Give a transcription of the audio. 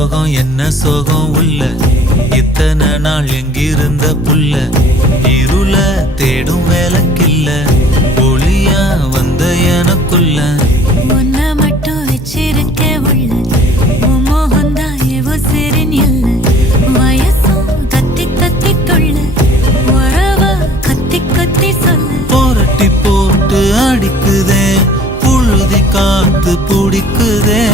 சோகம் என்ன சோகம் உள்ள இத்தனை நாள் எங்கிருந்த புல்ல இருள தேடும் வேலைக்கில்ல ஒளியா வந்த எனக்குள்ள உன்னை மட்டும் வச்சிருக்க உள்ள மோகந்தான் எவோ சிறின் இல்ல வயசும் கத்தி கத்தி கொள்ள உறவ கத்தி கத்தி சொல்ல போரட்டி போட்டு அடிக்குதே புழுதி காத்து பிடிக்குதே